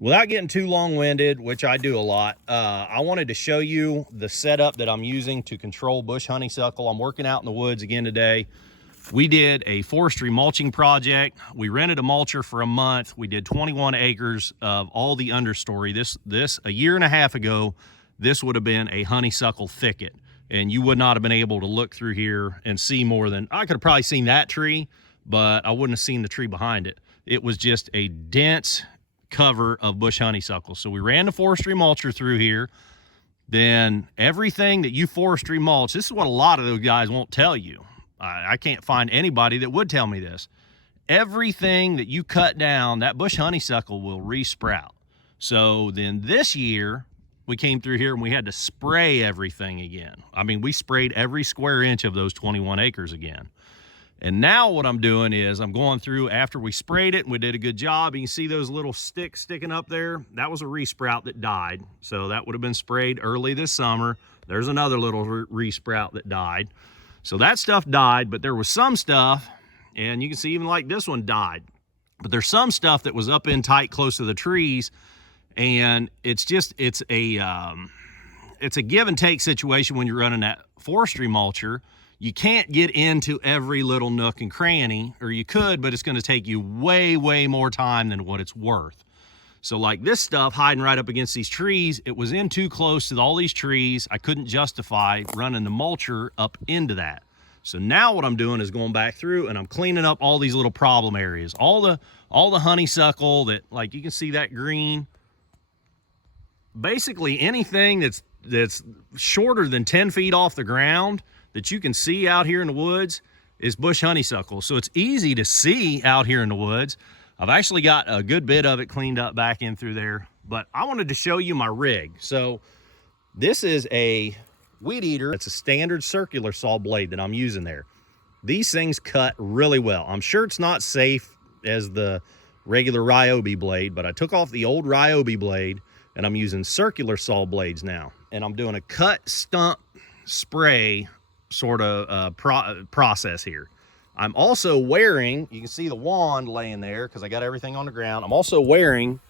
Without getting too long-winded, which I do a lot, I wanted to show you the setup that I'm using to control bush honeysuckle. I'm working out in the woods again today. We did a forestry mulching project. We rented a mulcher for a month. We did 21 acres of all the understory. This a year and a half ago, this would have been a honeysuckle thicket, and you would not have been able to look through here and see more than, I could have probably seen that tree, but I wouldn't have seen the tree behind it. It was just a dense cover of bush honeysuckle. So we ran the forestry mulcher through here. Then everything that you forestry mulch, this is what a lot of those guys won't tell you. I can't find anybody that would tell me this. Everything that you cut down, that bush honeysuckle will resprout. So then this year, we came through here and we had to spray everything again. I mean, we sprayed every square inch of those 21 acres again. And now what I'm doing is I'm going through after we sprayed it and we did a good job. You can see those little sticks sticking up there. That was a resprout that died. So that would have been sprayed early this summer. There's another little resprout that died. So that stuff died, but there was some stuff, and you can see even like this one died. But there's some stuff that was up in tight close to the trees, and it's a give and take situation when you're running that forestry mulcher. You can't get into every little nook and cranny, or you could, but it's going to take you way, way more time than what it's worth. So like this stuff hiding right up against these trees, it was in too close to all these trees. I couldn't justify running the mulcher up into that. So now what I'm doing is going back through and I'm cleaning up all these little problem areas. All the honeysuckle that, like you can see that green. Basically anything that's shorter than 10 feet off the ground that you can see out here in the woods is bush honeysuckle. So it's easy to see out here in the woods. I've actually got a good bit of it cleaned up back in through there, but I wanted to show you my rig. So this is a weed eater. It's a standard circular saw blade that I'm using there. These things cut really well. I'm sure it's not safe as the regular Ryobi blade, but I took off the old Ryobi blade and I'm using circular saw blades now. And I'm doing a cut stump spray sort of process here. I'm also wearing, you can see the wand laying there because I got everything on the ground. I'm also wearing,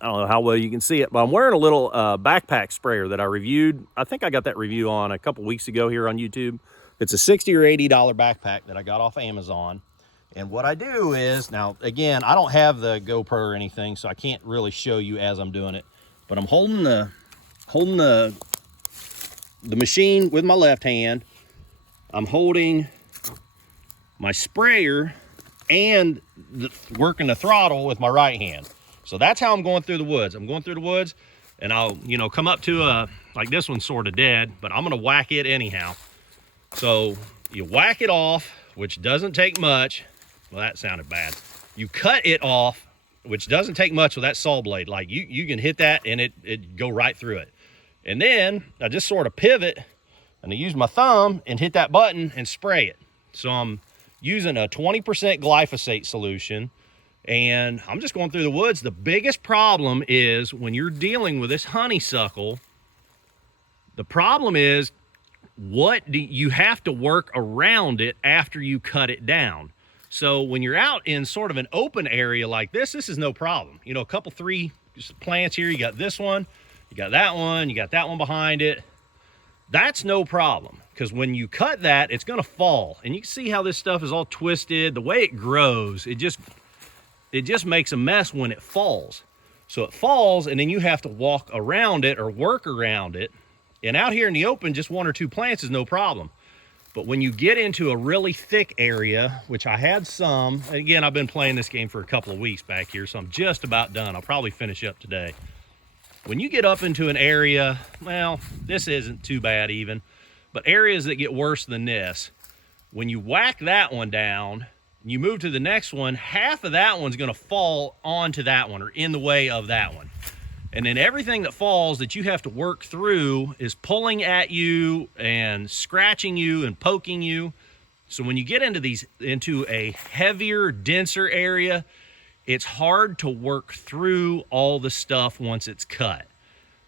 I don't know how well you can see it, but I'm wearing a little backpack sprayer that I reviewed. I think I got that review on a couple weeks ago here on YouTube. It's a $60 or $80 backpack that I got off Amazon. And what I do is, now again, I don't have the GoPro or anything, so I can't really show you as I'm doing it, but I'm holding the machine with my left hand. I'm holding my sprayer and working the throttle with my right hand. So that's how I'm going through the woods. I'm going through the woods and I'll, come up to like this one's sort of dead, but I'm gonna whack it anyhow. So you whack it off, which doesn't take much. Well, that sounded bad. You cut it off, which doesn't take much with that saw blade. Like you can hit that and it go right through it. And then I just sort of pivot and I use my thumb and hit that button and spray it. So I'm using a 20% glyphosate solution and I'm just going through the woods. The biggest problem is when you're dealing with this honeysuckle, the problem is you have to work around it after you cut it down. So when you're out in sort of an open area like this is no problem. A couple, 3 plants here, you got this one, you got that one, you got that one behind it. That's no problem, because when you cut that, it's gonna fall. And you can see how this stuff is all twisted. The way it grows, it just makes a mess when it falls. So it falls and then you have to walk around it or work around it. And out here in the open, just 1 or 2 plants is no problem. But when you get into a really thick area, which I had some, and again, I've been playing this game for a couple of weeks back here, so I'm just about done. I'll probably finish up today. When you get up into an area, well, this isn't too bad even, but areas that get worse than this, when you whack that one down, you move to the next one, half of that one's gonna fall onto that one or in the way of that one. And then everything that falls that you have to work through is pulling at you and scratching you and poking you. So when you get into a heavier, denser area, it's hard to work through all the stuff once it's cut.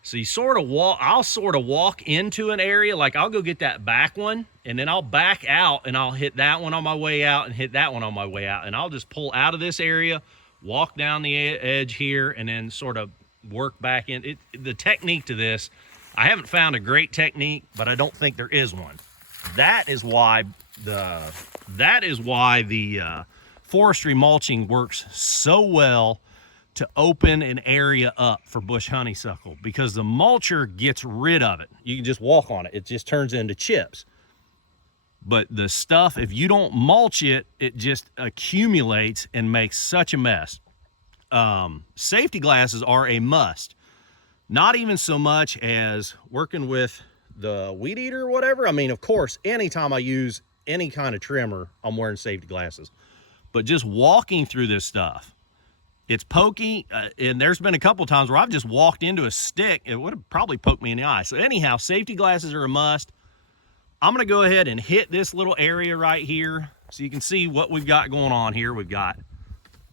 So I'll sort of walk into an area, like I'll go get that back one, and then I'll back out and I'll hit that one on my way out and hit that one on my way out. And I'll just pull out of this area, walk down the edge here, and then sort of work back in. The technique to this, I haven't found a great technique, but I don't think there is one. That is why the forestry mulching works so well to open an area up for bush honeysuckle, because the mulcher gets rid of it. You can just walk on it. It just turns into chips. But the stuff, if you don't mulch it, it just accumulates and makes such a mess. Safety glasses are a must. Not even so much as working with the weed eater or whatever. I mean, of course, anytime I use any kind of trimmer, I'm wearing safety glasses. But just walking through this stuff, it's pokey, and there's been a couple times where I've just walked into a stick. It would have probably poked me in the eye. So anyhow, safety glasses are a must. I'm gonna go ahead and hit this little area right here so you can see what we've got going on here. We've got,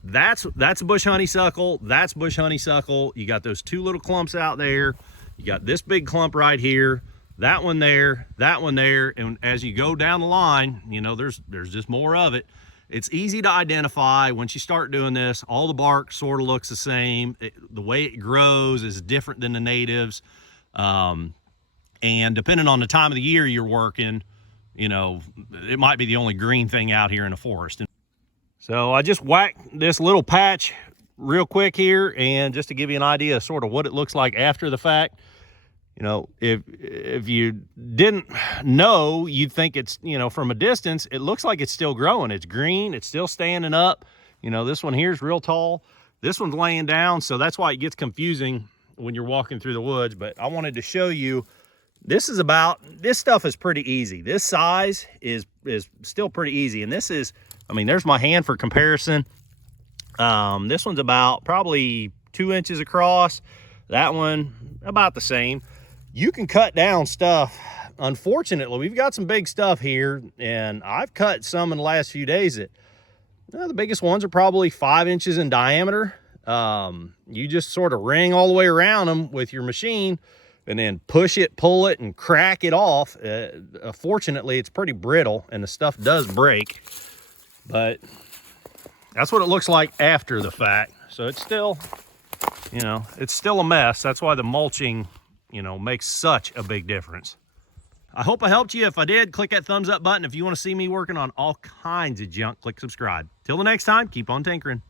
that's bush honeysuckle, that's bush honeysuckle. You got those two little clumps out there. You got this big clump right here, that one there, and as you go down the line, you know, there's just more of it. It's easy to identify. Once you start doing this, all the bark sort of looks the same. The way it grows is different than the natives. And depending on the time of the year you're working, you know, it might be the only green thing out here in the forest. So I just whacked this little patch real quick here, and just to give you an idea of sort of what it looks like after the fact. You know, if you didn't know, you'd think it's, you know, from a distance, it looks like it's still growing. It's green, it's still standing up. You know, this one here is real tall. This one's laying down, so that's why it gets confusing when you're walking through the woods. But I wanted to show you, this stuff is pretty easy. This size is still pretty easy. And this is, I mean, there's my hand for comparison. This one's about probably 2 inches across. That one, about the same. You can cut down stuff. Unfortunately, we've got some big stuff here, and I've cut some in the last few days that, the biggest ones are probably 5 inches in diameter. You just sort of ring all the way around them with your machine, and then push it, pull it, and crack it off. Fortunately, it's pretty brittle, and the stuff does break, but that's what it looks like after the fact. So it's still, you know, it's still a mess. That's why the mulching, you know, makes such a big difference. I hope I helped you. If I did, click that thumbs up button. If you want to see me working on all kinds of junk, click subscribe. Till the next time, keep on tinkering.